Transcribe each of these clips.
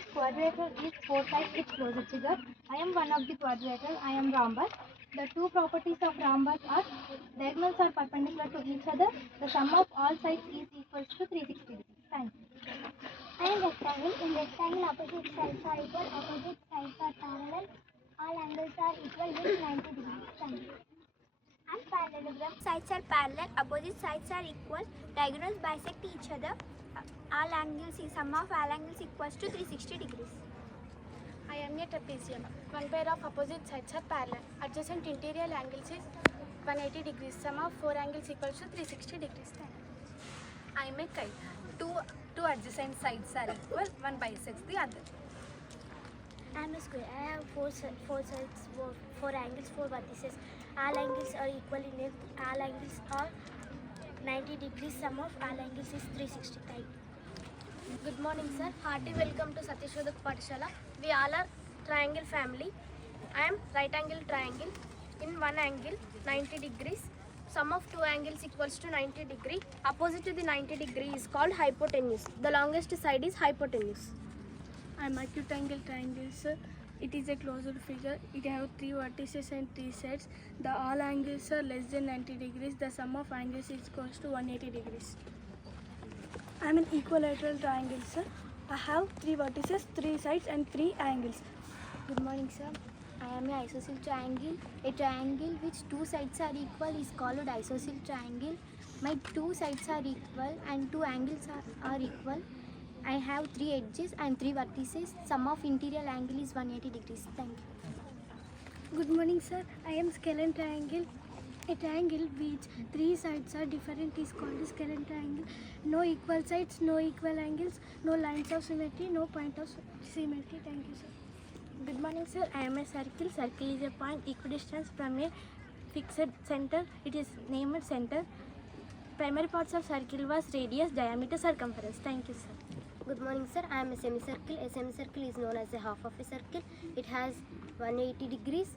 Each quadrilateral is four sides with closure figure. I am one of the quadrilateral. I am rhombus. The two properties of rhombus are diagonals are perpendicular to each other. The sum of all sides is equal to 360 degrees. Thank you. I am rectangle. In rectangle, opposite sides are equal, opposite sides are parallel. All angles are equal with 90 degrees. Thank you. And parallelogram. Sides are parallel, opposite sides are equal, diagonals bisect each other. All angles, sum of all angles equals to 360 degrees. I am a trapezium. One pair of opposite sides are parallel. Adjacent interior angles is 180 degrees. Sum of four angles equals to 360 degrees. I am a kite. Two adjacent sides are equal, one bisects the other. I am a square. I have four sides, four angles, four vertices. All angles are equal in length. All angles are 90 degrees. Sum of all angles is 360. Thank you. Good morning, sir. Hearty welcome to Satyashodak Pathshala. We all are triangle family. I am right angle triangle. In one angle, 90 degrees. Sum of two angles equals to 90 degree. Opposite to the 90 degree is called hypotenuse. The longest side is hypotenuse. I am acute angle triangle, sir. It is a closed figure. It has three vertices and three sides. The all angles are less than 90 degrees. The sum of angles is equals to 180 degrees. I am an equilateral triangle, sir. I have three vertices, three sides and three angles. Good morning, sir. I am an isosceles triangle. A triangle which two sides are equal is called isosceles triangle. My two sides are equal and two angles are equal. I have three edges and three vertices. Sum of interior angle is 180 degrees. Thank you. Good morning, sir. I am scalene triangle. A triangle which three sides are different is called a scalene triangle. No equal sides, no equal angles, no lines of symmetry, no point of symmetry. Thank you, sir. Good morning, sir. I am a circle. Circle is a point equidistant from a fixed center. It is named center. Primary parts of circle was radius, diameter, circumference. Thank you, sir. Good morning, sir. I am a semicircle. A semicircle is known as a half of a circle. It has 180 degrees.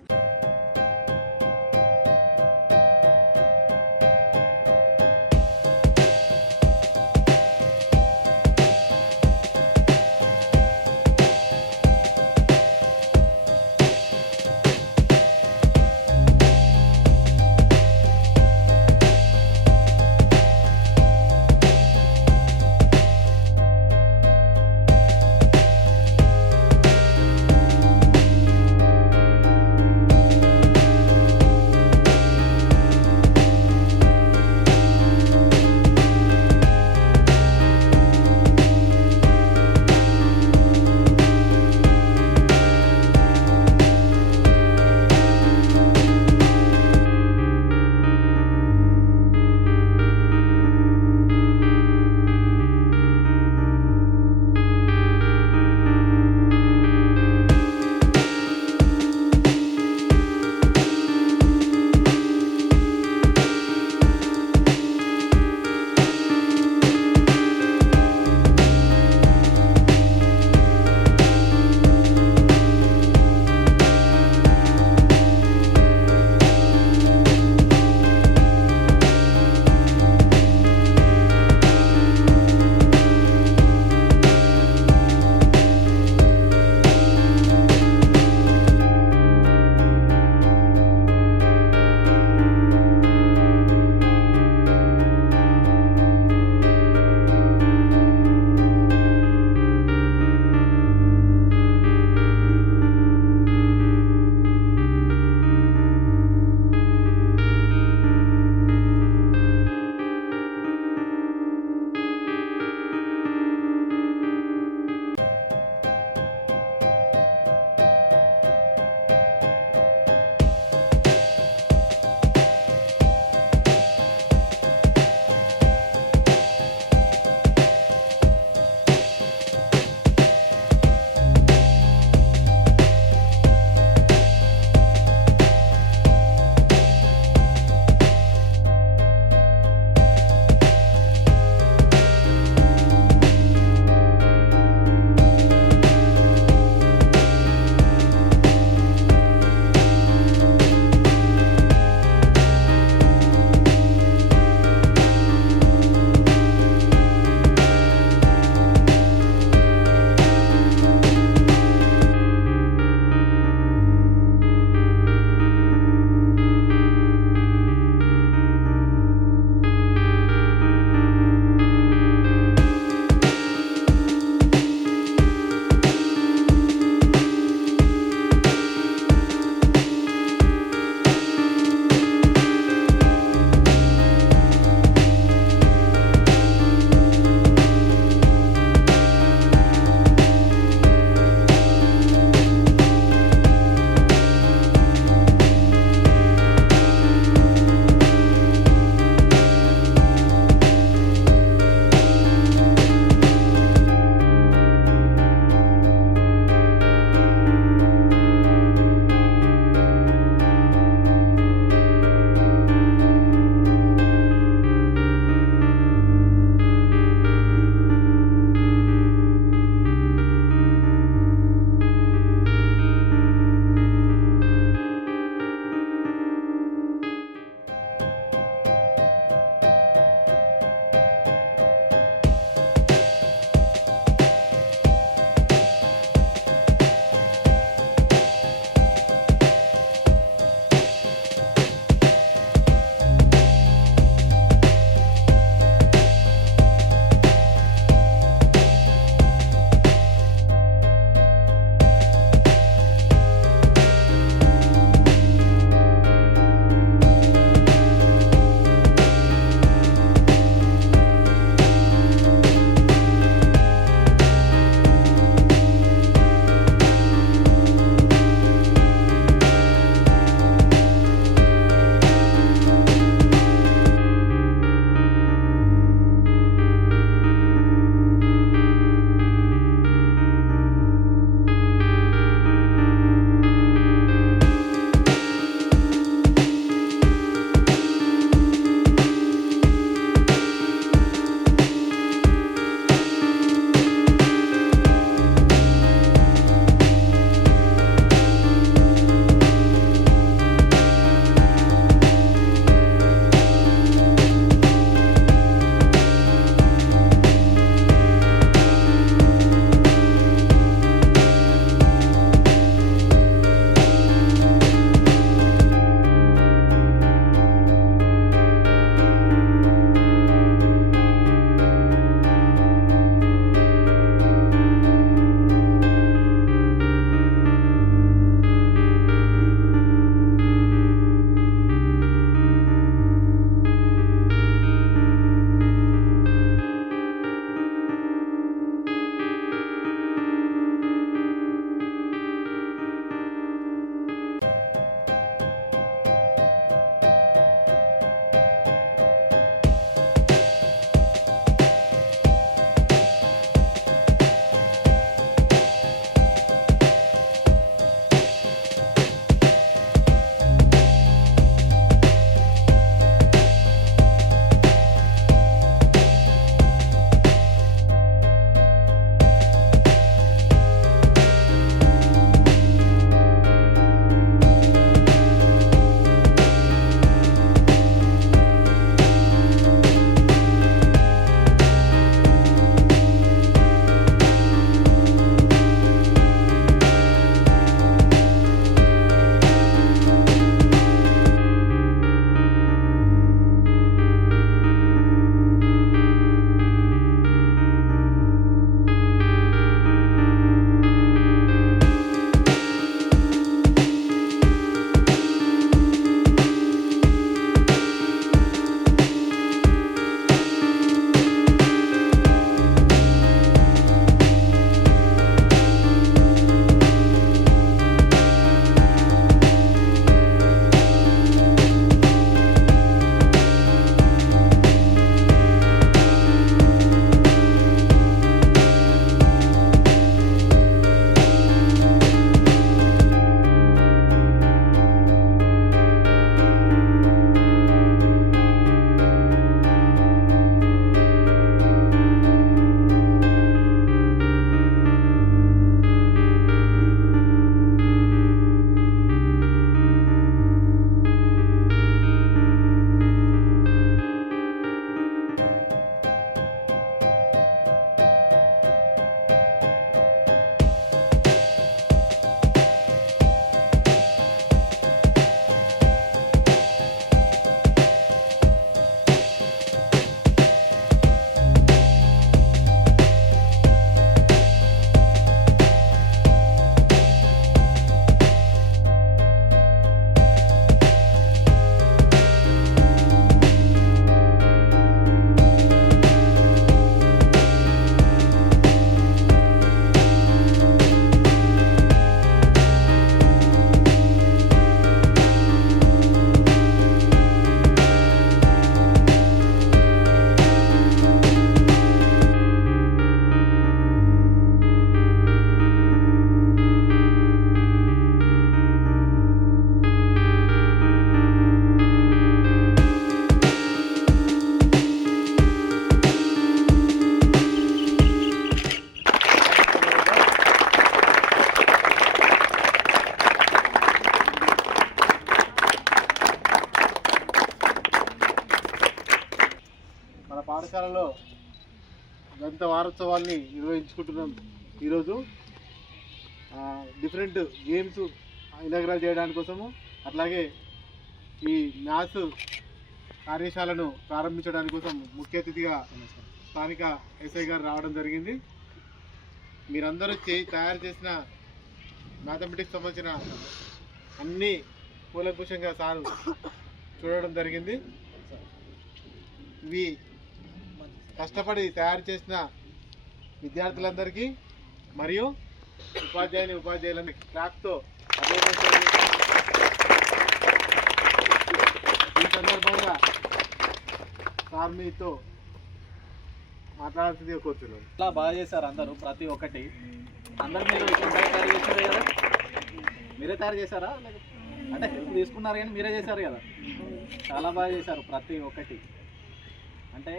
కళాశాలలో దంత వారోత్సవాల్ని నిర్వహించుకుంటున్నాం. ఈరోజు different games inaugurate చేయడానికి కోసము, అట్లాగే ఈ maths కార్యశాలను ప్రారంభించడానికి కోసం ముఖ్య అతిథిగా స్థానిక ఎస్ఐ గారు రావడం జరిగింది. మీరందరూ తయారు చేసిన మ్యాథమెటిక్స్ సంబంధించిన అన్ని కూలంకుషంగా సార్ చూడడం జరిగింది. ఇవి కష్టపడి తయారు చేసిన విద్యార్థులందరికీ మరియు ఉపాధ్యాయులందరికీ క్లాప్తో ఈ సందర్భంగా సార్ మీతో మాట్లాడాల్సిందిగా కోరుతున్నాను. చాలా బాగా చేశారు అందరూ, ప్రతి ఒక్కటి. అందరూ మీరు తయారు చేశారు కదా? మీరే తయారు చేశారా? అంటే హెల్ప్ తీసుకున్నారు కానీ మీరే చేశారు కదా? చాలా బాగా చేశారు ప్రతి ఒక్కటి. అంటే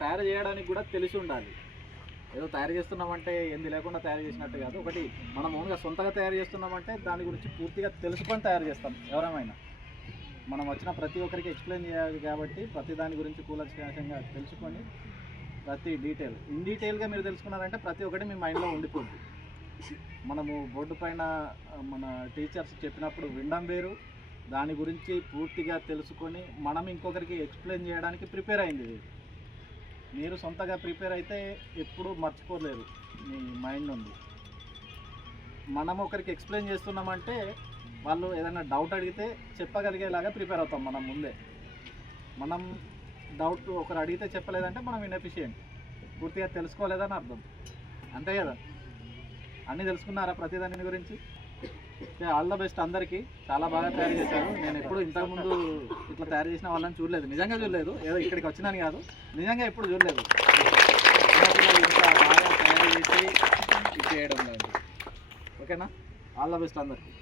తయారు చేయడానికి కూడా తెలిసి ఉండాలి. ఏదో తయారు చేస్తున్నామంటే ఏంది లేకుండా తయారు చేసినట్టు కాదు. ఒకటి మనం ఓన్గా సొంతగా తయారు చేస్తున్నామంటే దాని గురించి పూర్తిగా తెలుసుకొని తయారు చేస్తాం. ఎవరేమైనా మనం వచ్చిన ప్రతి ఒక్కరికి ఎక్స్ప్లెయిన్ చేయాలి కాబట్టి ప్రతి దాని గురించి కూలంకషంగా తెలుసుకొని ప్రతి ఇన్ డీటెయిల్గా మీరు తెలుసుకున్నారంటే ప్రతి ఒక్కటి మీ మైండ్లో ఉండిపోద్ది. మనము బోర్డు పైన మన టీచర్స్ చెప్పినప్పుడు వినడం వేరు, దాని గురించి పూర్తిగా తెలుసుకొని మనం ఇంకొకరికి ఎక్స్ప్లెయిన్ చేయడానికి ప్రిపేర్ అయింది ఇది. మీరు సొంతగా ప్రిపేర్ అయితే ఎప్పుడు మర్చిపోలేరు మీ మైండ్ నుండి. మనం ఒకరికి ఎక్స్ప్లెయిన్ చేస్తున్నామంటే వాళ్ళు ఏదైనా డౌట్ అడిగితే చెప్పగలిగేలాగా ప్రిపేర్ అవుతాం మనం ముందే. మనం డౌట్ ఒకరు అడిగితే చెప్పలేదంటే మనం ఇన్ఎఫిషియెంట్, పూర్తిగా తెలుసుకోలేదని అర్థం. అంతే కదా? అన్నీ తెలుసుకున్నారా ప్రతిదాని గురించి? ఆల్ ద బెస్ట్ అందరికీ. చాలా బాగా తయారు చేశారు. నేను ఎప్పుడు ఇంతకుముందు ఇట్లా తయారు చేసిన వాళ్ళని చూడలేదు, నిజంగా చూడలేదు. ఏదో ఇక్కడికి వచ్చినాను కాదు, నిజంగా ఎప్పుడు చూడలేదు. ఇంత బాగా తయారు చేసి ఇది చేయడం లేదు. ఓకేనా? ఆల్ ద బెస్ట్ అందరికీ.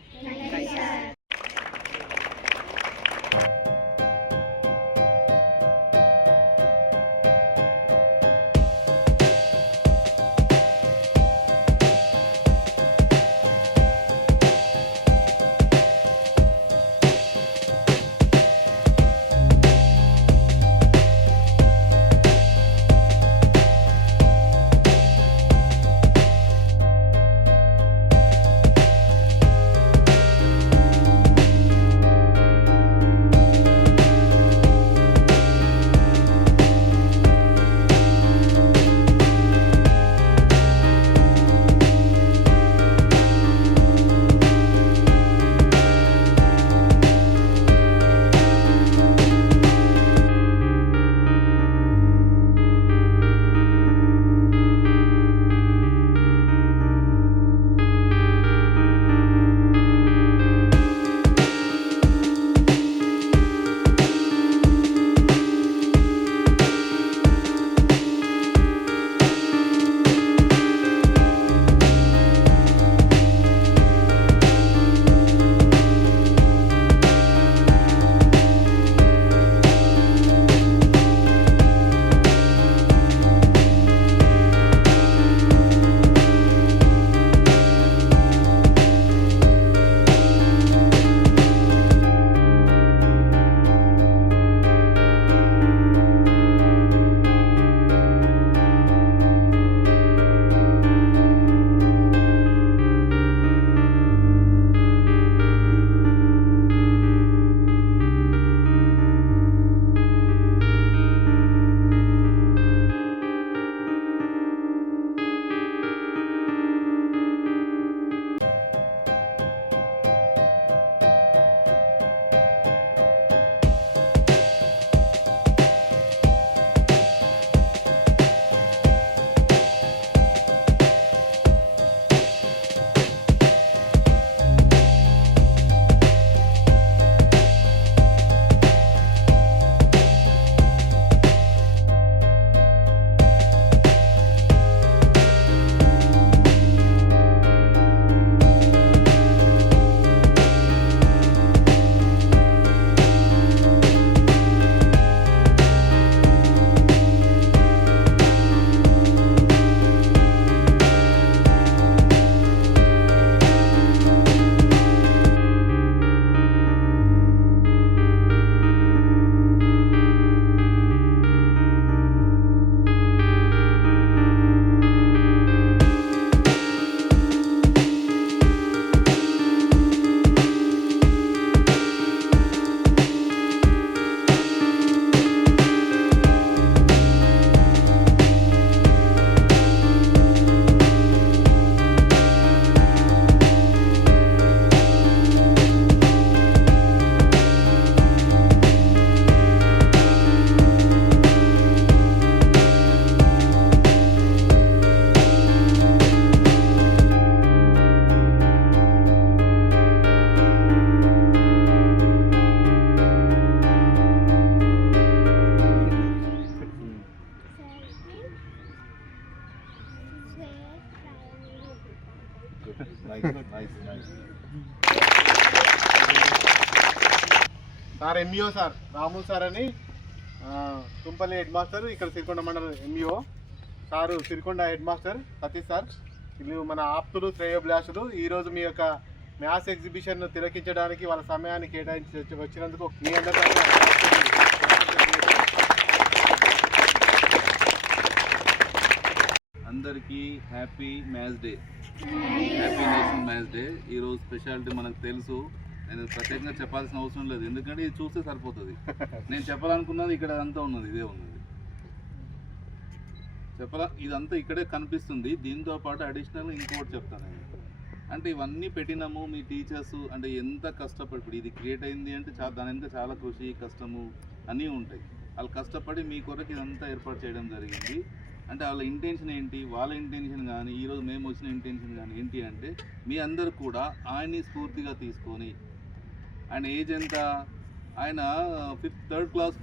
సార్ ఎంఈఓ సార్ రాము సార్ అని తుంపల్లి హెడ్ మాస్టర్, ఇక్కడ సిరికొండ మండలం MEO sir, Sirikonda head master Satish sir, వీళ్ళు మన ఆప్తులు శ్రేయోభిలాషులు. ఈరోజు మీ యొక్క మ్యాథ్స్ ఎగ్జిబిషన్ తిలకించడానికి వాళ్ళ సమయాన్ని కేటాయించి వచ్చినందుకు మీ అందరికీ happy maths day, happy national maths day. ఈరోజు స్పెషాలిటీ మనకు తెలుసు, నేను ప్రత్యేకంగా చెప్పాల్సిన అవసరం లేదు, ఎందుకంటే ఇది చూస్తే సరిపోతుంది. నేను చెప్పాలనుకున్నది ఇక్కడ అంతా ఉన్నది, ఇదే ఉన్నది ఇదంతా ఇక్కడే కనిపిస్తుంది. దీంతో పాటు అడిషనల్ ఇంకోటి చెప్తాను నేను, అంటే ఇవన్నీ పెట్టినాము మీ టీచర్స్ అంటే ఎంత కష్టపడి ఇది క్రియేట్ అయింది అంటే దాని వెనుక చాలా కృషి కష్టము అన్నీ ఉంటాయి. వాళ్ళు కష్టపడి మీ కొరకు ఇదంతా ఏర్పాటు చేయడం జరిగింది. అంటే వాళ్ళ ఇంటెన్షన్ ఏంటి, వాళ్ళ ఇంటెన్షన్ కానీ ఈరోజు మేము వచ్చిన ఇంటెన్షన్ కానీ ఏంటి అంటే మీ అందరు కూడా ఆయన్ని స్ఫూర్తిగా తీసుకొని, ఆయన ఏజ్ ఎంత, ఆయన థర్డ్ క్లాస్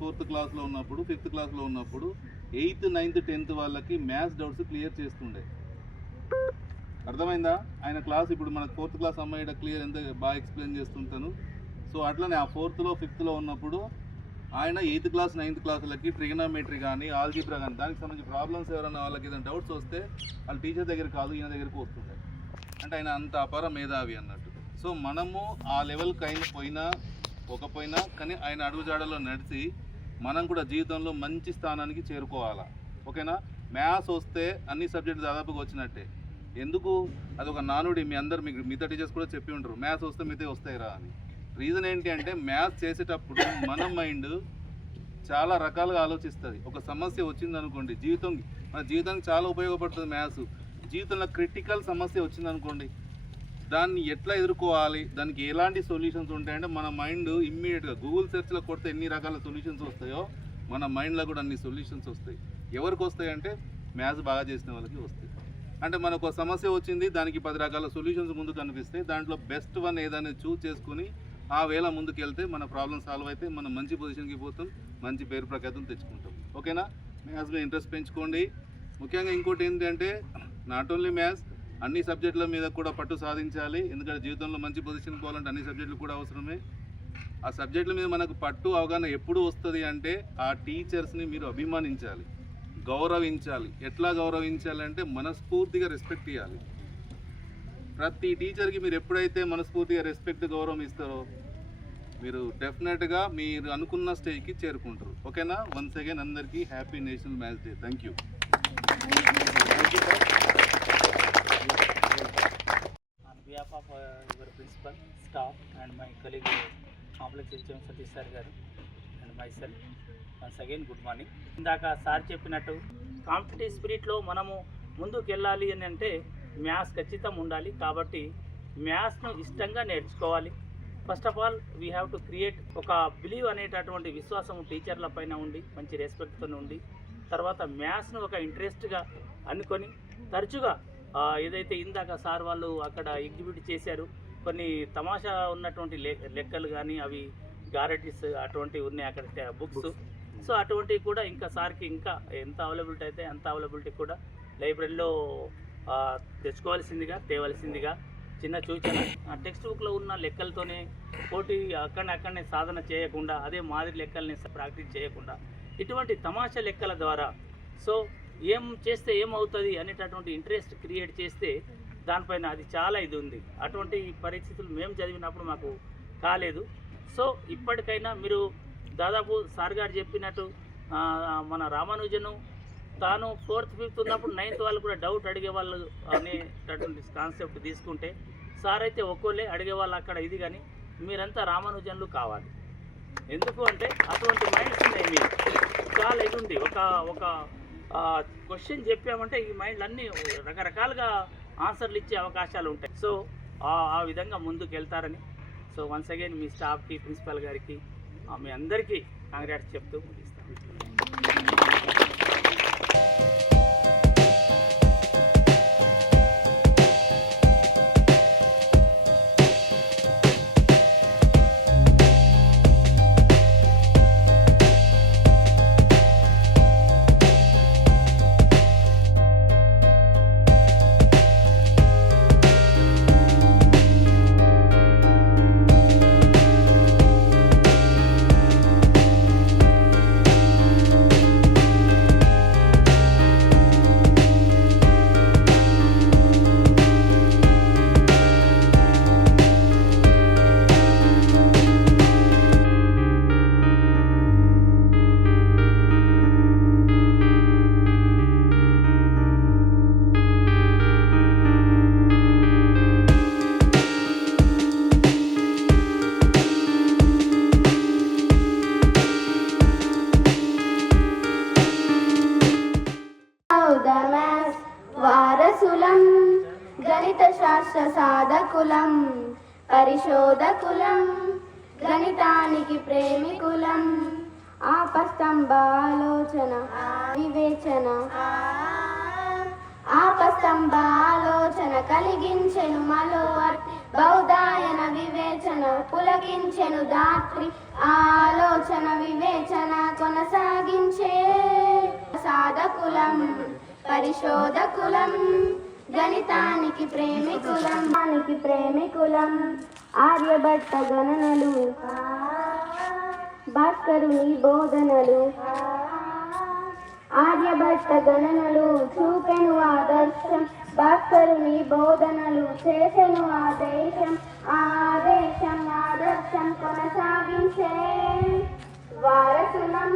ఫోర్త్ క్లాస్లో ఉన్నప్పుడు 5th క్లాస్లో ఉన్నప్పుడు 8th 9th 10th వాళ్ళకి మ్యాథ్స్ డౌట్స్ క్లియర్ చేస్తుండే. అర్థమైందా? ఆయన క్లాస్ ఇప్పుడు మనకు 4th క్లాస్ అమ్మాయి క్లియర్ ఎంత బాగా ఎక్స్ప్లెయిన్ చేస్తుంటాను. సో అట్లనే ఆ 4th 5th ఉన్నప్పుడు ఆయన 8th క్లాస్ 9th క్లాసులకి ట్రిగనామెట్రీ కానీ ఆల్జీబ్రా కానీ దానికి సంబంధించి ప్రాబ్లమ్స్ ఎవరైనా వాళ్ళకి ఏదైనా డౌట్స్ వస్తే వాళ్ళ టీచర్ దగ్గర కాదు ఈయన దగ్గరికి వస్తుండే. అంటే ఆయన అంత అపార మేధావి అన్నట్టు. సో మనము ఆ లెవెల్కి అయిన పోకపోయినా కానీ ఆయన అడుగుజాడలో నడిచి మనం కూడా జీవితంలో మంచి స్థానానికి చేరుకోవాలా. ఓకేనా? మ్యాథ్స్ వస్తే అన్ని సబ్జెక్టులు దాదాపుగా వచ్చినట్టే. ఎందుకు? అది ఒక నానుడి, మీ అందరు మిగతా టీచర్స్ కూడా చెప్పి ఉంటారు, మ్యాథ్స్ వస్తే మిగతా వస్తాయిరా అని. రీజన్ ఏంటి అంటే మ్యాథ్స్ చేసేటప్పుడు మన మైండ్ చాలా రకాలుగా ఆలోచిస్తుంది. ఒక సమస్య వచ్చిందనుకోండి, మన జీవితానికి చాలా ఉపయోగపడుతుంది మ్యాథ్స్. జీవితంలో క్రిటికల్ సమస్య వచ్చిందనుకోండి, దాన్ని ఎట్లా ఎదుర్కోవాలి, దానికి ఎలాంటి సొల్యూషన్స్ ఉంటాయంటే మన మైండ్ ఇమ్మీడియట్గా గూగుల్ సెర్చ్లో కొడితే ఎన్ని రకాల సొల్యూషన్స్ వస్తాయో మన మైండ్లో కూడా అన్ని సొల్యూషన్స్ వస్తాయి. ఎవరికి వస్తాయి అంటే మ్యాథ్స్ బాగా చేసిన వాళ్ళకి వస్తాయి. అంటే మనకు ఒక సమస్య వచ్చింది, దానికి 10 రకాల సొల్యూషన్స్ ముందు కనిపిస్తాయి, దాంట్లో బెస్ట్ వన్ ఏదైనా చూస్ చేసుకుని ఆ వేళ ముందుకు వెళ్తే మన ప్రాబ్లం సాల్వ్ అయితే మనం మంచి పొజిషన్కి పోతాం, మంచి పేరు ప్రఖ్యాతులు తెచ్చుకుంటాం. ఓకేనా? మ్యాథ్స్ మీద ఇంట్రెస్ట్ పెంచుకోండి. ముఖ్యంగా ఇంకోటి ఏంటంటే నాట్ ఓన్లీ మ్యాథ్స్, అన్ని సబ్జెక్టుల మీద కూడా పట్టు సాధించాలి. ఎందుకంటే జీవితంలో మంచి పొజిషన్ పోవాలంటే అన్ని సబ్జెక్టులు కూడా అవసరమే. ఆ సబ్జెక్టుల మీద మనకు పట్టు అవగాహన ఎప్పుడు వస్తుంది అంటే ఆ టీచర్స్ని మీరు అభిమానించాలి, గౌరవించాలి. ఎట్లా గౌరవించాలి అంటే మనస్ఫూర్తిగా రెస్పెక్ట్ ఇవ్వాలి. ప్రతి టీచర్కి మీరు ఎప్పుడైతే మనస్ఫూర్తిగా రెస్పెక్ట్ గౌరవం ఇస్తారో మీరు డెఫినెట్గా మీరు అనుకున్న స్టేజ్కి చేరుకుంటారు. ఓకేనా? వన్స్ అగైన్ అందరికీ happy national maths day. Thank you. On behalf of your principal, staff and my colleague Complex HM Satish sir garu and myself, once again good morning. ఇందాక సార్ చెప్పినట్టు కాంపిటేటివ్ స్పిరిట్లో మనము ముందుకు వెళ్ళాలి అని అంటే మ్యాథ్స్ ఖచ్చితంగా ఉండాలి. కాబట్టి మ్యాథ్స్ను ఇష్టంగా నేర్చుకోవాలి. First of all we have to create ఒక బిలీవ్ అనేటటువంటి విశ్వాసం టీచర్ల పైన ఉండి మంచి రెస్పెక్ట్తో ఉండి, తర్వాత మ్యాథ్స్ను ఒక ఇంట్రెస్ట్గా అనుకొని తరచుగా ఏదైతే ఇందాక సార్ వాళ్ళు అక్కడ ఎగ్జిబిట్ చేశారు, కొన్ని తమాషా ఉన్నటువంటి లెక్కలు కానీ అవి గారెటీస్ అటువంటివి ఉన్నాయి అక్కడ బుక్స్. సో అటువంటివి కూడా ఇంకా సార్కి ఇంకా ఎంత అవైలబిలిటీ అయితే అంత అవైలబిలిటీ కూడా లైబ్రరీలో తేవలసిందిగా చిన్న సూచన. టెక్స్ట్ బుక్లో ఉన్న లెక్కలతోనే పోటీ అక్కడనే సాధన చేయకుండా, అదే మాదిరి లెక్కల్ని ప్రాక్టీస్ చేయకుండా ఇటువంటి తమాషా లెక్కల ద్వారా సో ఏం చేస్తే ఏమవుతుంది అనేటటువంటి ఇంట్రెస్ట్ క్రియేట్ చేస్తే దానిపైన అది చాలా ఇది ఉంది. అటువంటి పరిస్థితులు మేము చదివినప్పుడు మాకు కాలేదు. సో ఇప్పటికైనా మీరు దాదాపు సార్ గారు చెప్పినట్టు మన రామానుజను తాను 4th 5th ఉన్నప్పుడు 9th వాళ్ళు కూడా డౌట్ అడిగేవాళ్ళు అనేటటువంటి కాన్సెప్ట్ తీసుకుంటే, సార్ అయితే ఒక్కోళ్ళే అడిగేవాళ్ళు అక్కడ ఇది, కానీ మీరంతా రామానుజన్లు కావాలి. ఎందుకు అంటే అటువంటి మైండ్స్ ఉన్నాయి మీరు. చాలా ఇది ఉంది. ఒక క్వశ్చన్ చెప్పామంటే ఈ మైండ్లు అన్నీ రకరకాలుగా ఆన్సర్లు ఇచ్చే అవకాశాలు ఉంటాయి. సో ఆ విధంగా ముందుకు వెళ్తారని సో వన్స్ అగైన్ మీ స్టాఫ్కి, ప్రిన్సిపల్ గారికి, మీ అందరికీ కాంగ్రాట్స్ చెప్తూ ముగిస్తాను. గణిత శాస్త్ర సాధకులం, పరిశోధకులం, గణితానికి ప్రేమికులం. ఆపస్తంభాలోచన వివేచన, ఆపస్తంభాలోచన కలిగించెను మలోవర్తి, బౌధాయన వివేచన పులకించెను దాత్రి. ఆలోచన వివేచన కొనసాగించే సాధకులం, పరిశోధకులం, గణితానికి ప్రేమికులం. ఆర్యభట్ట గణనలు, భాస్కరుని బోధనలు, ఆర్యభట్ట గణనలు చూపెను ఆదర్శం, భాస్కరుని బోధనలు చేసెను ఆదేశం. ఆదర్శం కొనసాగించే వారసులం,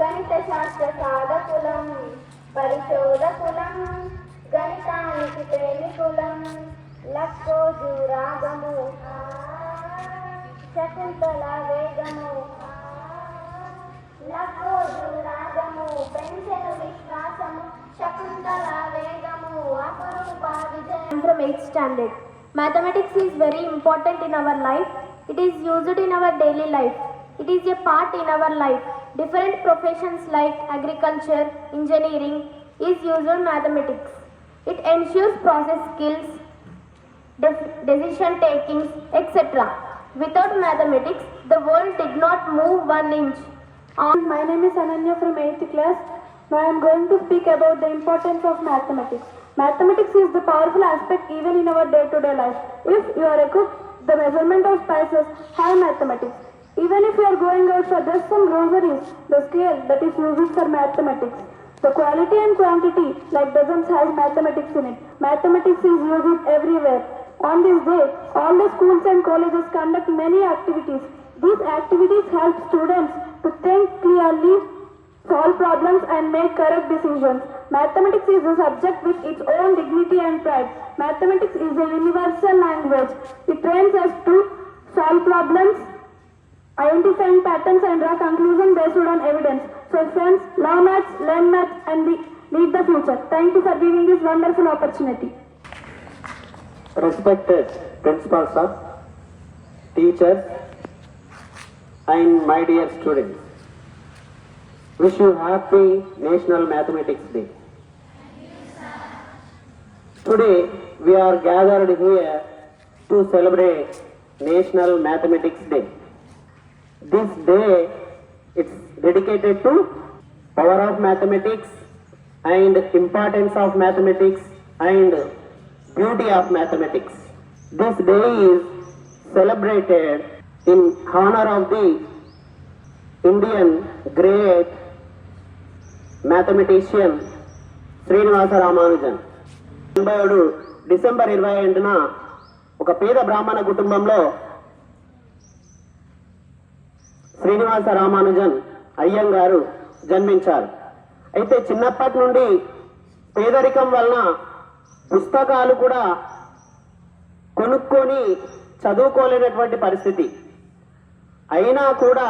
గణిత శాస్త్ర సాధకులం, పరిశోధకులం, గణితానికి ప్రేమికులం. లక్కోజు రాగము, శకుంతల వేగము, లక్కోజు రాగము పెంచెను విశ్వాసము, శకుంతల వేగము అపరూప విజయం. From 8th standard. Mathematics is very important in our life. It is used in our daily life. It is a part in our life. Different professions like agriculture, engineering is used in mathematics. It ensures process skills, decision taking, etc. Without mathematics, the world did not move 1 inch. My name is Ananya from 8th class. Now I am going to speak about the importance of mathematics. Mathematics is the powerful aspect even in our day-to-day life. If you are a cook, the measurement of spices have mathematics. Even if you are going out for just some groceries, the scale that is used for mathematics. The quality and quantity like dozens has mathematics in it. Mathematics is used everywhere. On this day, all the schools and colleges conduct many activities. These activities help students to think clearly, solve problems and make correct decisions. Mathematics is a subject with its own dignity and pride. Mathematics is a universal language. It trains us to solve problems, identifying patterns and draw conclusions based on evidence. So friends, love maths, learn maths and lead the future. Thank you for giving this wonderful opportunity. Respected principal sir, teachers and my dear students, wish you happy National Mathematics Day. Today we are gathered here to celebrate National Mathematics Day. This day it's dedicated to power of mathematics and importance of mathematics and beauty of mathematics. This day is celebrated in honor of the Indian great mathematician Srinivasa Ramanujan. December 27న ఒక పేద బ్రాహ్మణ కుటుంబంలో శ్రీనివాస రామానుజన్ అయ్యంగారు జన్మించారు. అయితే చిన్నప్పటి నుండి పేదరికం వలన పుస్తకాలు కూడా కొనుక్కొని చదువుకోలేనటువంటి పరిస్థితి. అయినా కూడా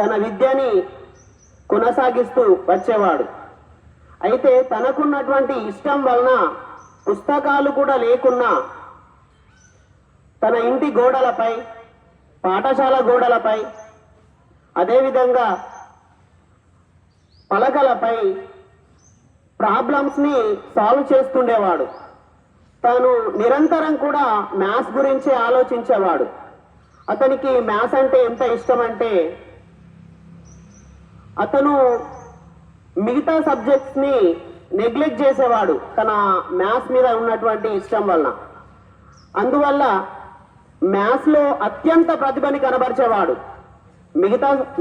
తన విద్యని కొనసాగిస్తూ వచ్చేవాడు. అయితే తనకున్నటువంటి ఇష్టం వలన పుస్తకాలు కూడా లేకున్నా తన ఇంటి గోడలపై, పాఠశాల గోడలపై, అదేవిధంగా పలకలపై ప్రాబ్లమ్స్ని సాల్వ్ చేస్తుండేవాడు. తాను నిరంతరం కూడా మ్యాథ్స్ గురించే ఆలోచించేవాడు. అతనికి మ్యాథ్స్ అంటే ఎంత ఇష్టం అంటే అతను మిగతా సబ్జెక్ట్స్ని నెగ్లెక్ట్ చేసేవాడు తన మ్యాథ్స్ మీద ఉన్నటువంటి ఇష్టం వలన. అందువల్ల మ్యాథ్స్లో అత్యంత ప్రతిభని కనబరిచేవాడు.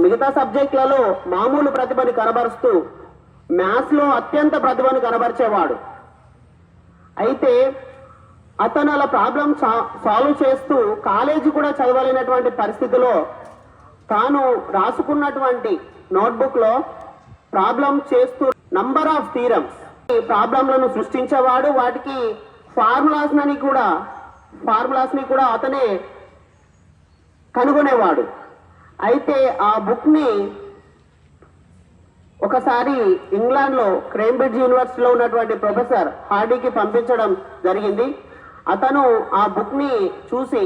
మిగతా సబ్జెక్టులలో మామూలు ప్రతిభని కనబరుస్తూ మ్యాథ్స్లో అత్యంత ప్రతిభను కనబరిచేవాడు. అయితే అతను అలా ప్రాబ్లమ్ సాల్వ్ చేస్తూ కాలేజీ కూడా చదవలేనటువంటి పరిస్థితిలో తాను రాసుకున్నటువంటి నోట్బుక్లో ప్రాబ్లం చేస్తూ నంబర్ ఆఫ్ థీరమ్స్ ప్రాబ్లంలను సృష్టించేవాడు. వాటికి ఫార్ములాస్ని కూడా అతనే కనుగొనేవాడు. అయితే ఆ బుక్ని ఒకసారి ఇంగ్లాండ్లో కేంబ్రిడ్జ్ యూనివర్సిటీలో ఉన్నటువంటి ప్రొఫెసర్ హార్డీకి పంపించడం జరిగింది. అతను ఆ బుక్ని చూసి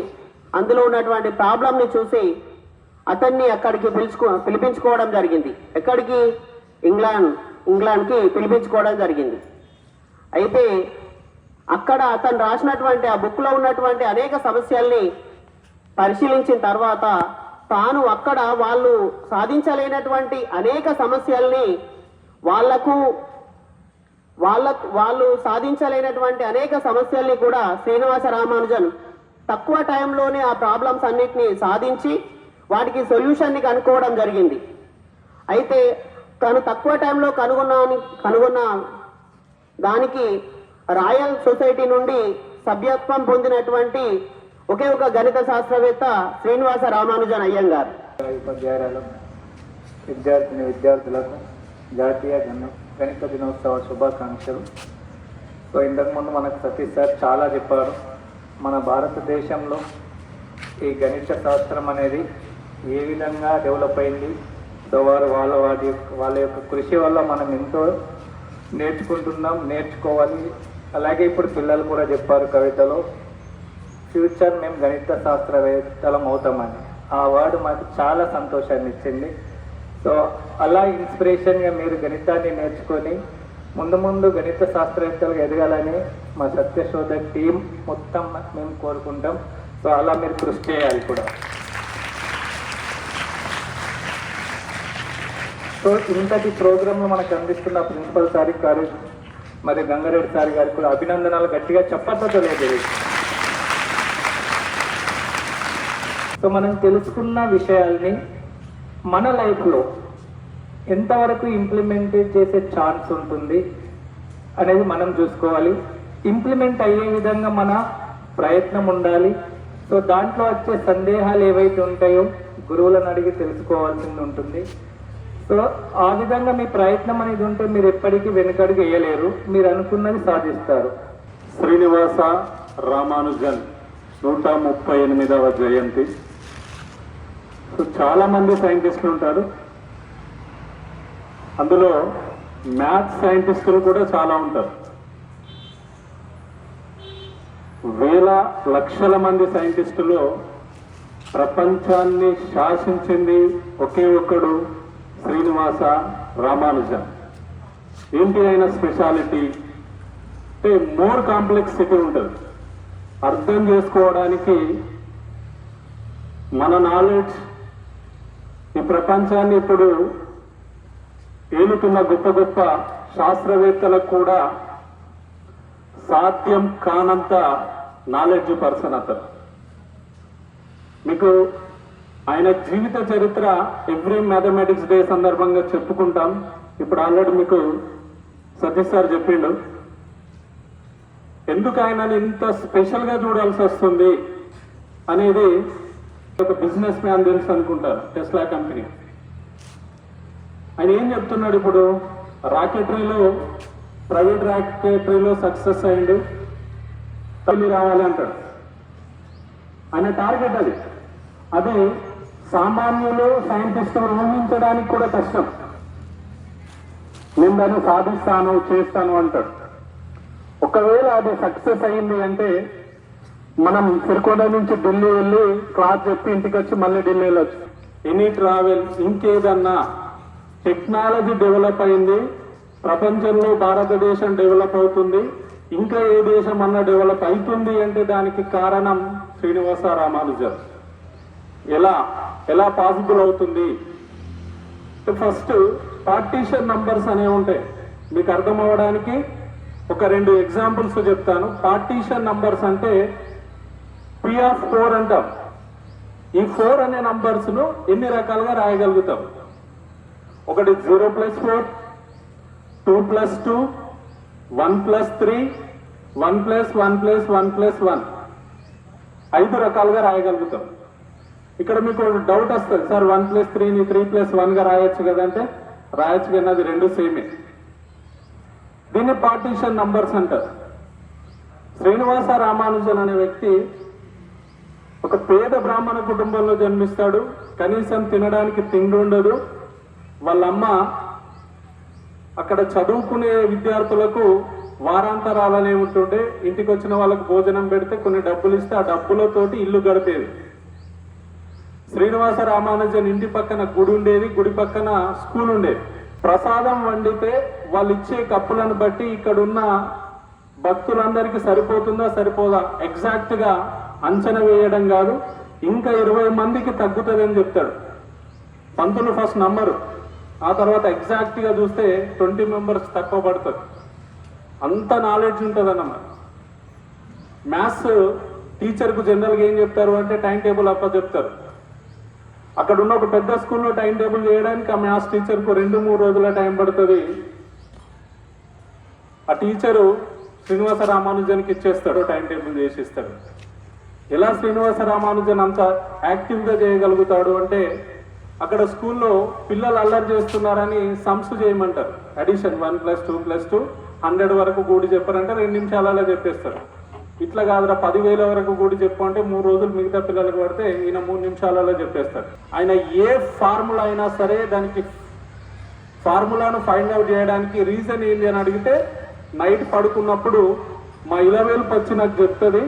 అందులో ఉన్నటువంటి ప్రాబ్లంని చూసి అతన్ని అక్కడికి పిలిపించుకోవడం జరిగింది. ఎక్కడికి? ఇంగ్లాండ్కి పిలిపించుకోవడం జరిగింది. అయితే అక్కడ అతను రాసినటువంటి ఆ బుక్లో ఉన్నటువంటి అనేక సమస్యల్ని పరిశీలించిన తర్వాత తాను అక్కడ వాళ్ళు సాధించలేనటువంటి అనేక సమస్యల్ని వాళ్ళు సాధించలేనటువంటి అనేక సమస్యల్ని కూడా శ్రీనివాస రామానుజన్ తక్కువ టైంలోనే ఆ ప్రాబ్లమ్స్ అన్నిటినీ సాధించి వాటికి సొల్యూషన్ని కనుక్కోవడం జరిగింది. అయితే తను తక్కువ టైంలో కనుగొన్న దానికి రాయల్ సొసైటీ నుండి సభ్యత్వం పొందినటువంటి ఒకే ఒక గణిత శాస్త్రవేత్త శ్రీనివాస రామానుజన్ అయ్యంగార్. ఉపాధ్యాయులు, విద్యార్థులకు జాతీయ గణిత దినోత్సవ శుభాకాంక్షలు. సో ఇంతకుముందు మనకు సతీష్ సార్ చాలా చెప్పారు. మన భారతదేశంలో ఈ గణిత శాస్త్రం అనేది ఏ విధంగా డెవలప్ అయింది. సో వాళ్ళ యొక్క కృషి వల్ల మనం ఎంతో నేర్చుకోవాలి. అలాగే ఇప్పుడు పిల్లలు కూడా చెప్పారు కవితలో, ఫ్యూచర్ మేము గణిత శాస్త్రవేత్తలం అవుతామని. ఆ వర్డ్ మాకు చాలా సంతోషాన్ని ఇచ్చింది. సో అలా ఇన్స్పిరేషన్గా మీరు గణితాన్ని నేర్చుకొని ముందు గణిత శాస్త్రవేత్తలుగా ఎదగాలని మా సత్యశోధక్ టీం మొత్తం మేము కోరుకుంటాం. సో అలా మీరు కృషి చేయాలి కూడా. సో ఇంతటి ప్రోగ్రాంలో మనకు అందిస్తున్న ప్రిన్సిపల్ సార్ గారు మరియు గంగారెడ్డి సార్ గారికి కూడా అభినందనలు గట్టిగా చెప్పట్లతో లేదు. సో మనం తెలుసుకున్న విషయాల్ని మన లైఫ్లో ఎంతవరకు ఇంప్లిమెంట్ చేసే ఛాన్స్ ఉంటుంది అనేది మనం చూసుకోవాలి. ఇంప్లిమెంట్ అయ్యే విధంగా మన ప్రయత్నం ఉండాలి. సో దాంట్లో వచ్చే సందేహాలు ఏవైతే ఉంటాయో గురువులను అడిగి తెలుసుకోవాల్సింది ఉంటుంది. సో ఆ విధంగా మీ ప్రయత్నం అనేది ఉంటే మీరు ఎప్పటికీ వెనుకడుగు వేయలేరు, మీరు అనుకున్నది సాధిస్తారు. శ్రీనివాస రామానుజన్ 138వ జయంతి. సో చాలామంది సైంటిస్టులు ఉంటారు, అందులో మ్యాథ్స్ సైంటిస్టులు కూడా చాలా ఉంటారు. వేల లక్షల మంది సైంటిస్టులు ప్రపంచాన్ని శాసించింది ఒకే ఒక్కడు శ్రీనివాస రామానుజన్. ఏంటి ఆయన స్పెషాలిటీ అంటే మోర్ కాంప్లెక్సిటీ ఉంటుంది. అర్థం చేసుకోవడానికి మన నాలెడ్జ్ ఈ ప్రపంచాన్ని ఇప్పుడు ఏలుతున్న గొప్ప గొప్ప శాస్త్రవేత్తలకు కూడా సాధ్యం కానంత నాలెడ్జ్ పర్సన్ అతను. మీకు ఆయన జీవిత చరిత్ర ఎవ్రీ మ్యాథమెటిక్స్ డే సందర్భంగా చెప్పుకుంటాం. ఇప్పుడు ఆల్రెడీ మీకు సతీష్ సార్ చెప్పిండు. ఎందుకు ఆయనని ఇంత స్పెషల్గా చూడాల్సి వస్తుంది అనేది ఒక బిజినెస్ మ్యాన్ తెలుసు అనుకుంటారు. టెస్లా కంపెనీ ఆయన ఏం చెప్తున్నాడు, ఇప్పుడు రాకెటరీలో ప్రైవేట్ రాకెటరీలో సక్సెస్ అయ్యిండు, తల్లి రావాలి అంటాడు. ఆయన టార్గెట్ అది. అదే సామాన్యులు సైంటిస్టులు ఊహించడానికి కూడా కష్టం. నేను దాన్ని సాధిస్తాను చేస్తాను అంటాడు. ఒకవేళ అది సక్సెస్ అయింది అంటే మనం సిరికొండ నుంచి ఢిల్లీ వెళ్ళి క్లాస్ చెప్పి ఇంటికి వచ్చి మళ్ళీ ఢిల్లీ వెళ్ళొచ్చు. ఎనీ ట్రావెల్ ఇంకేదన్నా టెక్నాలజీ డెవలప్ అయింది, ప్రపంచంలో భారతదేశం డెవలప్ అవుతుంది, ఇంకా ఏ దేశం అన్నా డెవలప్ అవుతుంది అంటే దానికి కారణం శ్రీనివాస రామానుజన్. ఎలా పాసిబుల్ అవుతుంది? ఫస్ట్ పార్టీషన్ నంబర్స్ అనేవి ఉంటాయి. మీకు అర్థం అవ్వడానికి ఒక 2 ఎగ్జాంపుల్స్ చెప్తాను. పార్టీషన్ నంబర్స్ అంటే P4 అంటాం. ఈ 4 అనే నంబర్స్ ను ఎన్ని రకాలుగా రాయగలుగుతాం? ఒకటి 0+4, 2+2, 1+3, 1+1+1+1 5 రకాలుగా రాయగలుగుతాం. ఇక్కడ మీకు డౌట్ వస్తుంది, సార్ 1+3ని 3+1గా రాయొచ్చు కదంటే రాయొచ్చు, కానీ అది 2 సేమే. దీన్ని పార్టీషన్ నంబర్స్ అంటారు. శ్రీనివాస రామానుజన్ అనే వ్యక్తి ఒక పేద బ్రాహ్మణ కుటుంబంలో జన్మిస్తాడు. కనీసం తినడానికి తిండి ఉండదు. వాళ్ళమ్మ అక్కడ చదువుకునే విద్యార్థులకు వారాంతరాలనే ఉంటుండే. ఇంటికి వచ్చిన వాళ్ళకు భోజనం పెడితే కొన్ని డబ్బులు ఇస్తే ఆ డబ్బులతోటి ఇల్లు గడిపేది. శ్రీనివాస రామానుజన్ ఇంటి పక్కన గుడి ఉండేది, గుడి పక్కన స్కూల్ ఉండేది. ప్రసాదం వండితే వాళ్ళు ఇచ్చే కప్పులను బట్టి ఇక్కడున్న భక్తులందరికీ సరిపోతుందా సరిపోదా ఎగ్జాక్ట్గా అంచనా వేయడం కాదు, ఇంకా 20 మందికి తగ్గుతుందని చెప్తాడు. పంతులు ఫస్ట్ నంబరు, ఆ తర్వాత ఎగ్జాక్ట్గా చూస్తే 20 మెంబర్స్ తక్కువ పడుతుంది. అంత నాలెడ్జ్ ఉంటుంది అన్నమాట. మ్యాథ్స్ టీచర్కు జనరల్గా ఏం చెప్తారు అంటే టైం టేబుల్ అప్ప చెప్తారు. అక్కడ ఉన్న ఒక పెద్ద స్కూల్లో టైం టేబుల్ చేయడానికి ఆ మ్యాథ్స్ టీచర్కు 2-3 రోజుల టైం పడుతుంది. ఆ టీచరు శ్రీనివాస రామానుజన్కి ఇచ్చేస్తాడు, టైం టేబుల్ చేసి ఇస్తాడు. ఎలా శ్రీనివాస రామానుజన్ అంత యాక్టివ్గా చేయగలుగుతాడు అంటే అక్కడ స్కూల్లో పిల్లలు అల్లరి చేస్తున్నారని సమ్స్ చేయమంటారు. అడిషన్ 1+2+2 100 వరకు కూడి చెప్పారంటే 2 నిమిషాలలో చెప్పేస్తారు. ఇట్లా కాదురా 10,000 వరకు కూడి చెప్పు అంటే 3 రోజులు మిగతా పిల్లలకు పడితే ఈయన 3 నిమిషాలలో చెప్పేస్తాడు. ఆయన ఏ ఫార్ములా అయినా సరే దానికి ఫార్ములాను ఫైండ్ అవుట్ చేయడానికి రీజన్ ఏంటి అని అడిగితే నైట్ పడుకున్నప్పుడు మా ఇలవేలు పచ్చి నాకు చెప్తుంది,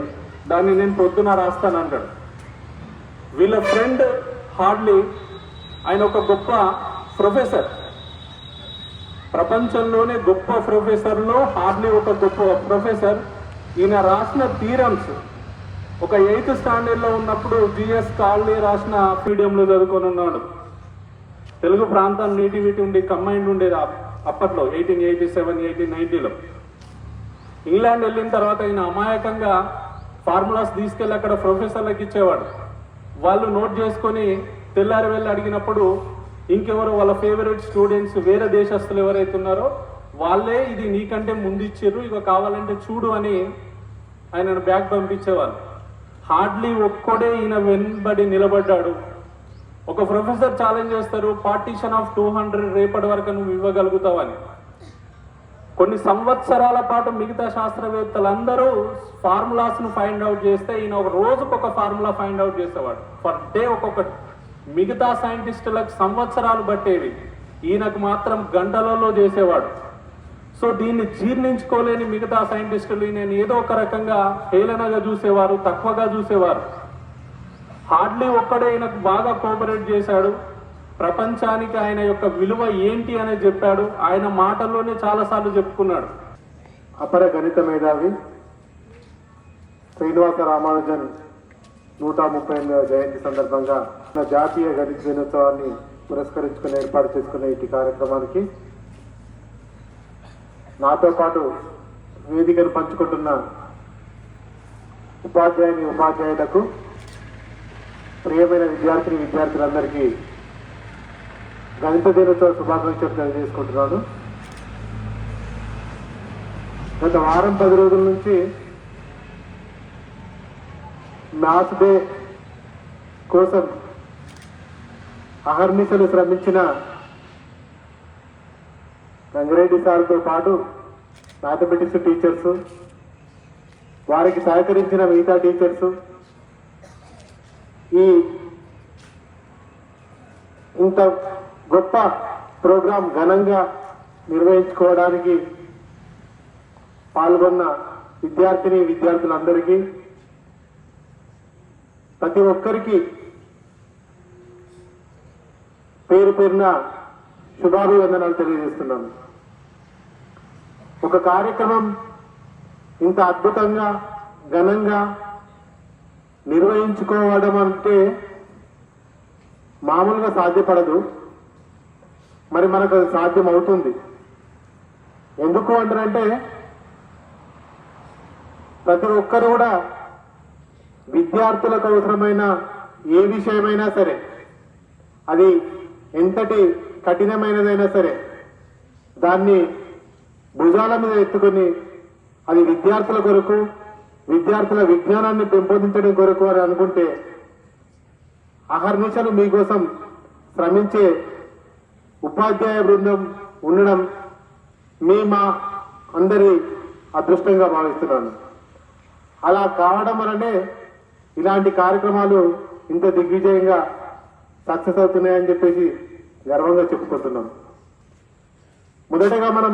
దాన్ని నేను పొద్దున రాస్తాను అంటాడు. వీళ్ళ ఫ్రెండ్ హార్డ్లీ, ఆయన ఒక గొప్ప ప్రొఫెసర్, ప్రపంచంలోనే గొప్ప ప్రొఫెసర్లో హార్డ్లీ ఒక గొప్ప ప్రొఫెసర్. ఈయన రాసిన థీరమ్స్ ఒక 8th స్టాండర్డ్లో ఉన్నప్పుడు జిఎస్ కాలనీ రాసిన మీడియంలో చదువుకొని ఉన్నాడు. తెలుగు ప్రాంతం నేటివిటీ ఉండి కంబైండ్ ఉండేది అప్పట్లో 1887, 1890లో. ఇంగ్లాండ్ వెళ్ళిన తర్వాత ఈయన అమాయకంగా ఫార్ములాస్ తీసుకెళ్ళి అక్కడ ప్రొఫెసర్లకు ఇచ్చేవాడు. వాళ్ళు నోట్ చేసుకొని తెల్లారి వెళ్ళి అడిగినప్పుడు ఇంకెవరో వాళ్ళ ఫేవరెట్ స్టూడెంట్స్ వేరే దేశస్తులు ఎవరైతే ఉన్నారో వాళ్ళే ఇది నీకంటే ముందు ఇచ్చారు, ఇక కావాలంటే చూడు అని ఆయనను బ్యాక్ పంపించేవాళ్ళు. హార్డ్లీ ఒక్కడే ఈయన వెనుబడి నిలబడ్డాడు. ఒక ప్రొఫెసర్ ఛాలెంజ్ చేస్తారు, పార్టీషన్ ఆఫ్ 200 రేపటి వరకు నువ్వు ఇవ్వగలుగుతావని. కొన్ని సంవత్సరాల పాటు మిగతా శాస్త్రవేత్తలందరూ ఫార్ములాస్ను ఫైండ్ అవుట్ చేస్తే ఈయన ఒక రోజుకు ఒక ఫార్ములా ఫైండ్ అవుట్ చేసేవాడు. పర్ డే ఒక్కొక్కటి. మిగతా సైంటిస్టులకు సంవత్సరాలు పట్టేవి, ఈయనకు మాత్రం గంటలలో చేసేవాడు. సో దీన్ని జీర్ణించుకోలేని మిగతా సైంటిస్టులు నేను ఏదో ఒక రకంగా హేళనగా చూసేవారు, తక్కువగా చూసేవారు. హార్డ్లీ ఒక్కడే ఈయనకు బాగా కోఆపరేట్ చేశాడు. ప్రపంచానికి ఆయన యొక్క విలువ ఏంటి అనేది చెప్పాడు. ఆయన మాటల్లోనే చాలాసార్లు చెప్పుకున్నాడు. అపర గణిత మేధావి శ్రీనివాస రామానుజన్ 138వ జయంతి సందర్భంగా జాతీయ గణిత దినోత్సవాన్ని పురస్కరించుకుని ఏర్పాటు చేసుకునే ఈ కార్యక్రమానికి నాతో పాటు వేదికను పంచుకుంటున్న ఉపాధ్యాయులకు, ప్రియమైన విద్యార్థులందరికీ గణిత దినోత్సవ శుభాకాంక్షలు తెలియజేసుకుంటున్నాను. గత వారం 10 రోజుల నుంచి మ్యాథ్స్ డే కోసం అహర్నిశలు శ్రమించిన గంగిరెడ్డి సార్తో పాటు మ్యాథమెటిక్స్ టీచర్స్, వారికి సహకరించిన మిగతా టీచర్స్, ఈ ఇంత గొప్ప ప్రోగ్రాం ఘనంగా నిర్వహించుకోవడానికి పాల్గొన్న విద్యార్థులందరికీ, ప్రతి ఒక్కరికి పేరు పేరున శుభాభివందనాలు తెలియజేస్తున్నాను. ఒక కార్యక్రమం ఇంత అద్భుతంగా ఘనంగా నిర్వహించుకోవడం అంటే మామూలుగా సాధ్యపడదు. మరి మనకు అది సాధ్యం అవుతుంది. ఎందుకు అంటారంటే ప్రతి ఒక్కరు కూడా విద్యార్థులకు అవసరమైన ఏ విషయమైనా సరే, అది ఎంతటి కఠినమైనదైనా సరే, దాన్ని భుజాల మీద ఎత్తుకొని అది విద్యార్థుల కొరకు, విద్యార్థుల విజ్ఞానాన్ని పెంపొందించడం కొరకు అని అనుకుంటే అహర్నిశలు మీకోసం శ్రమించే ఉపాధ్యాయ బృందం ఉండడం మా అందరి అదృష్టంగా భావిస్తున్నాను. అలా కావడం వలనే ఇలాంటి కార్యక్రమాలు ఇంత దిగ్విజయంగా సక్సెస్ అవుతున్నాయని చెప్పేసి గర్వంగా చెప్పుకుంటున్నాం. మొదటగా మనం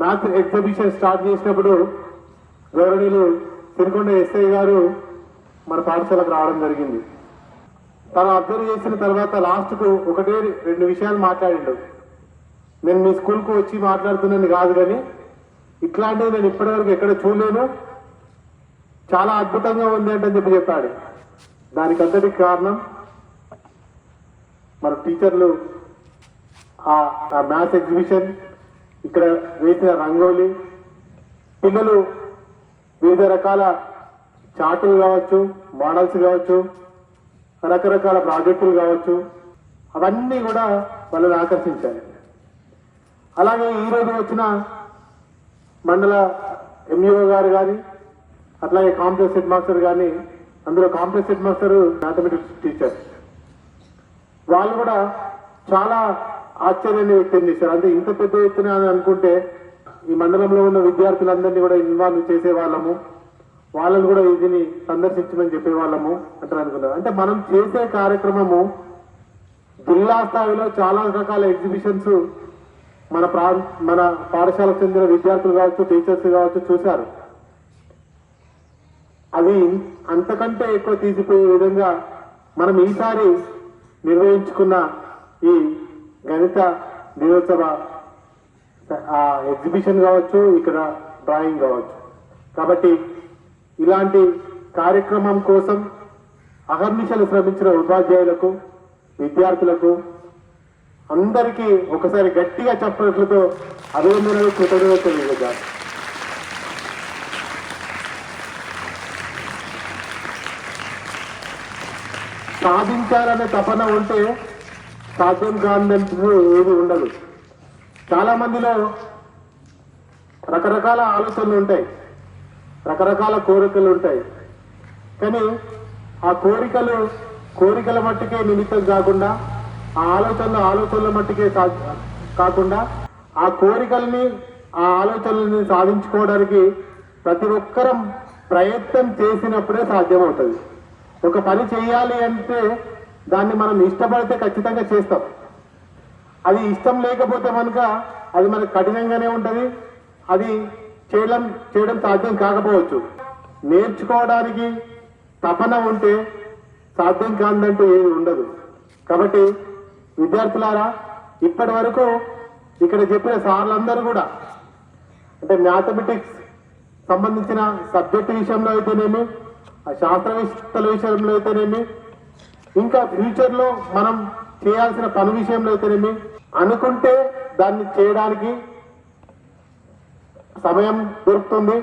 మ్యాథ్స్ ఎగ్జిబిషన్ స్టార్ట్ చేసినప్పుడు గౌరవనీయులు సిరికొండ ఎస్ఐ గారు మన పాఠశాలకు రావడం జరిగింది. తను అబ్జర్వ్ చేసిన తర్వాత లాస్ట్కు 1-2 విషయాలు మాట్లాడిండు. నేను మీ స్కూల్కు వచ్చి మాట్లాడుతున్నాను కాదు, కానీ ఇట్లాంటివి నేను ఇప్పటివరకు ఎక్కడ చూడలేను, చాలా అద్భుతంగా ఉంది అంటే చెప్పి చెప్పాడు. దానికి అంతటికి కారణం మన టీచర్లు ఆ మ్యాథ్స్ ఎగ్జిబిషన్, ఇక్కడ వేసిన రంగోలి, పిల్లలు వివిధ రకాల చార్టులు కావచ్చు, మోడల్స్ కావచ్చు, రకరకాల ప్రాజెక్టులు కావచ్చు, అవన్నీ కూడా వాళ్ళని ఆకర్షించాయి. అలాగే ఈరోజు వచ్చిన మండల ఎంఈఓ గారు కానీ, అట్లాగే కాంప్లెక్స్ హెడ్ మాస్టర్ కానీ, అందులో complex head master mathematics teacher, వాళ్ళు కూడా చాలా ఆశ్చర్యాన్ని వ్యక్తం చేశారు. అంటే ఇంత పెద్ద ఎత్తున అని అనుకుంటే ఈ మండలంలో ఉన్న విద్యార్థులందరినీ కూడా ఇన్వాల్వ్ చేసే వాళ్ళము, వాళ్ళని కూడా దీన్ని సందర్శించమని చెప్పేవాళ్ళము అంటారు అనుకున్నారు. అంటే మనం చేసే కార్యక్రమము జిల్లా స్థాయిలో చాలా రకాల ఎగ్జిబిషన్స్ మన పాఠశాలకు చెందిన విద్యార్థులు కావచ్చు, టీచర్స్ కావచ్చు చూశారు. అది అంతకంటే ఎక్కువ తీసిపోయే విధంగా మనం ఈసారి నిర్వహించుకున్న ఈ గణిత దినోత్సవ ఎగ్జిబిషన్ కావచ్చు, ఇక్కడ డ్రాయింగ్ కావచ్చు. కాబట్టి ఇలాంటి కార్యక్రమం కోసం అహర్నిశలు శ్రమించిన ఉపాధ్యాయులకు, విద్యార్థులకు అందరికీ ఒకసారి గట్టిగా చెప్పట్లతో అభినందనలు, కృతజ్ఞతలు తెలియజేయాలి. సాధించాలనే తపన ఉంటే సాధ్యం కాదంటూ ఏది ఉండదు. చాలా మందిలో రకరకాల ఆలోచనలు ఉంటాయి, రకరకాల కోరికలు ఉంటాయి. కానీ ఆ కోరికల మట్టుకే నిమిత్తం కాకుండా, ఆ ఆలోచనల మట్టుకే కాకుండా, ఆ కోరికల్ని, ఆ ఆలోచనల్ని సాధించుకోవడానికి ప్రతి ఒక్కరం ప్రయత్నం చేసినప్పుడే సాధ్యమవుతుంది. ఒక పని చేయాలి అంటే దాన్ని మనం ఇష్టపడితే ఖచ్చితంగా చేస్తాం. అది ఇష్టం లేకపోతే కనుక అది మనకు కఠినంగానే ఉంటుంది, అది చేయడం సాధ్యం కాకపోవచ్చు. నేర్చుకోవడానికి తపన ఉంటే సాధ్యం కాదంటూ ఏది ఉండదు. కాబట్టి విద్యార్థులారా, ఇప్పటి వరకు ఇక్కడ చెప్పిన సార్లందరూ కూడా అంటే మ్యాథమెటిక్స్ సంబంధించిన సబ్జెక్టు విషయంలో అయితేనేమి, శాస్త్రవేత్తల విషయంలో అయితేనేమి, ఇంకా ఫ్యూచర్లో మనం చేయాల్సిన పని విషయంలో అయితేనేమి, అనుకుంటే దాన్ని చేయడానికి సమయం దొరుకుతుంది,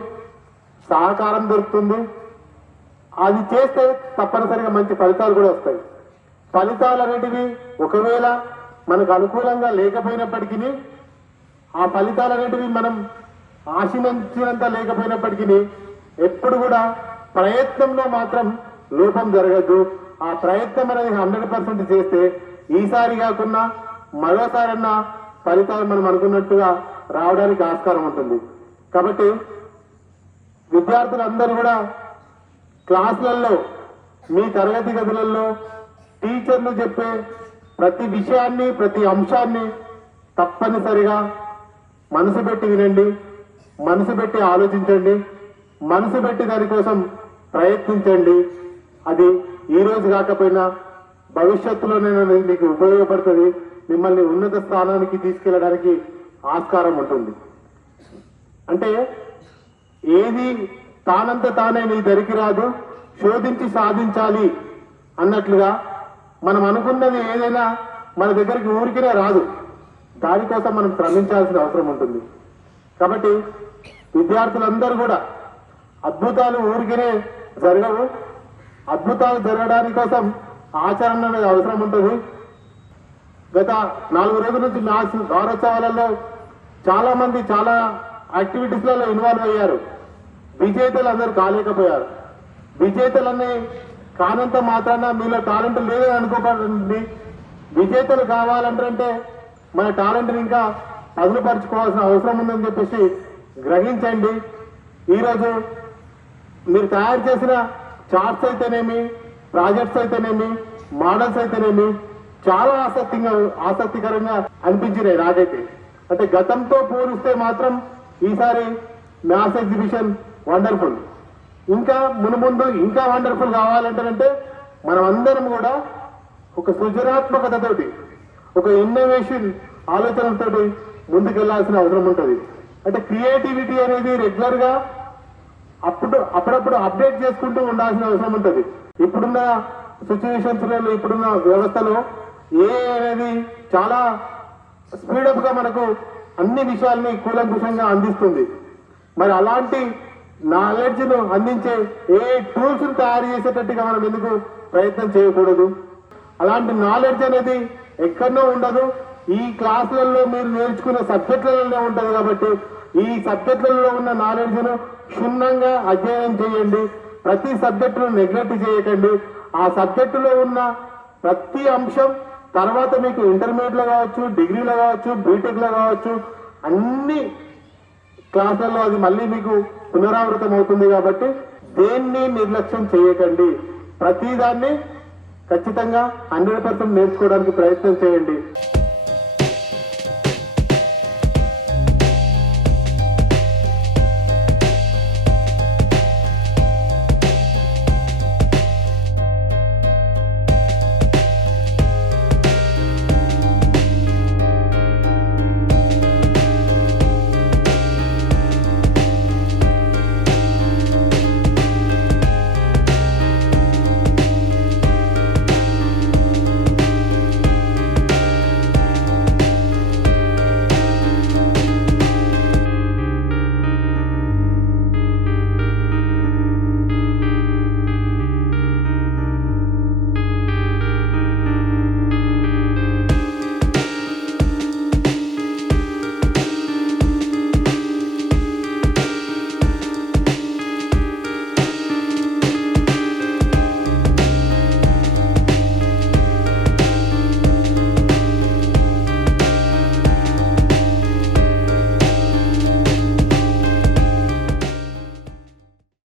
సహకారం దొరుకుతుంది. అది చేస్తే తప్పనిసరిగా మంచి ఫలితాలు కూడా వస్తాయి. ఫలితాలు అనేటివి ఒకవేళ మనకు అనుకూలంగా లేకపోయినప్పటికీ, ఆ ఫలితాలు అనేటివి మనం ఆశించినంత లేకపోయినప్పటికీ ఎప్పుడు కూడా ప్రయత్నంలో మాత్రం లోపం జరగద్దు. ఆ ప్రయత్నం అనేది 100% చేస్తే ఈసారి కాకుండా మరోసారన్నా ఫలితాలు మనం అనుకున్నట్టుగా రావడానికి ఆస్కారం ఉంటుంది. కాబట్టి విద్యార్థులందరూ కూడా క్లాసులలో, మీ తరగతి గదులలో టీచర్లు చెప్పే ప్రతి విషయాన్ని, ప్రతి అంశాన్ని తప్పనిసరిగా మనసు పెట్టి వినండి, మనసు పెట్టి ఆలోచించండి, మనసు పెట్టి దానికోసం ప్రయత్నించండి. అది ఈ రోజు కాకపోయినా భవిష్యత్తులోనైనా మీకు ఉపయోగపడుతుంది, మిమ్మల్ని ఉన్నత స్థానానికి తీసుకెళ్ళడానికి ఆస్కారం ఉంటుంది. అంటే ఏది తానంత తానే నీ దరికి రాదు, శోధించి సాధించాలి అన్నట్లుగా మనం అనుకున్నది ఏదైనా మన దగ్గరికి ఊరికినే రాదు, దానికోసం మనం శ్రమించాల్సిన అవసరం ఉంటుంది. కాబట్టి విద్యార్థులందరూ కూడా అద్భుతాలు ఊరికినే జరగవు, అద్భుతాలు జరగడానికి కోసం ఆచరణ అనేది అవసరం ఉంటుంది. గత 4 రోజుల నుంచి మ్యాథ్స్ వారోత్సవాలలో చాలా మంది చాలా యాక్టివిటీస్లలో ఇన్వాల్వ్ అయ్యారు. విజేతలు అందరూ కాలేకపోయారు. విజేతలన్నీ కానంత మాత్రాన మీలో టాలెంట్ లేదని అనుకోకండి. విజేతలు కావాలంటే మన టాలెంట్ని ఇంకా అదునుపరుచుకోవాల్సిన అవసరం ఉందని చెప్పేసి గ్రహించండి. ఈరోజు మీరు తయారు చేసిన చార్ట్స్ అయితేనేమి, ప్రాజెక్ట్స్ అయితేనేమి, మోడల్స్ అయితేనేమి చాలా ఆసక్తికరంగా అనిపించినాయి నాకైతే. అంటే గతంతో పోలిస్తే మాత్రం ఈసారి మ్యాథ్స్ ఎగ్జిబిషన్ వండర్ఫుల్. ఇంకా మునుముందు ఇంకా వండర్ఫుల్ కావాలంటే మనం అందరం కూడా ఒక సృజనాత్మకతతోటి, ఒక ఇన్నోవేషన్ ఆలోచనలతోటి ముందుకెళ్లాల్సిన అవసరం ఉంటుంది. అంటే క్రియేటివిటీ అనేది రెగ్యులర్గా అప్పుడప్పుడు అప్డేట్ చేసుకుంటూ ఉండాల్సిన అవసరం ఉంటుంది. ఇప్పుడున్న సిచ్యువేషన్స్లో, ఇప్పుడున్న వ్యవస్థలో అనేది చాలా స్పీడప్గా మనకు అన్ని విషయాల్ని కూలంకుషంగా అందిస్తుంది. మరి అలాంటి నాలెడ్జ్ను అందించే టూల్స్ని తయారు చేసేటట్టుగా మనం ఎందుకు ప్రయత్నం చేయకూడదు? అలాంటి నాలెడ్జ్ అనేది ఎక్కడో ఉండదు, ఈ క్లాసులలో మీరు నేర్చుకునే సబ్జెక్టులలోనే ఉంటుంది. కాబట్టి ఈ సబ్జెక్టులలో ఉన్న నాలెడ్జ్ను క్షుణ్ణంగా అధ్యయనం చేయండి. ప్రతి సబ్జెక్టును నెగ్లెక్ట్ చేయకండి. ఆ సబ్జెక్టులో ఉన్న ప్రతి అంశం తర్వాత మీకు ఇంటర్మీడియట్లో కావచ్చు, డిగ్రీలో కావచ్చు, బీటెక్లో కావచ్చు, అన్ని క్లాసులలో అది మళ్ళీ మీకు పునరావృతం అవుతుంది. కాబట్టి దేన్ని నిర్లక్ష్యం చేయకండి. ప్రతిదాన్ని ఖచ్చితంగా 100% నేర్చుకోవడానికి ప్రయత్నం చేయండి.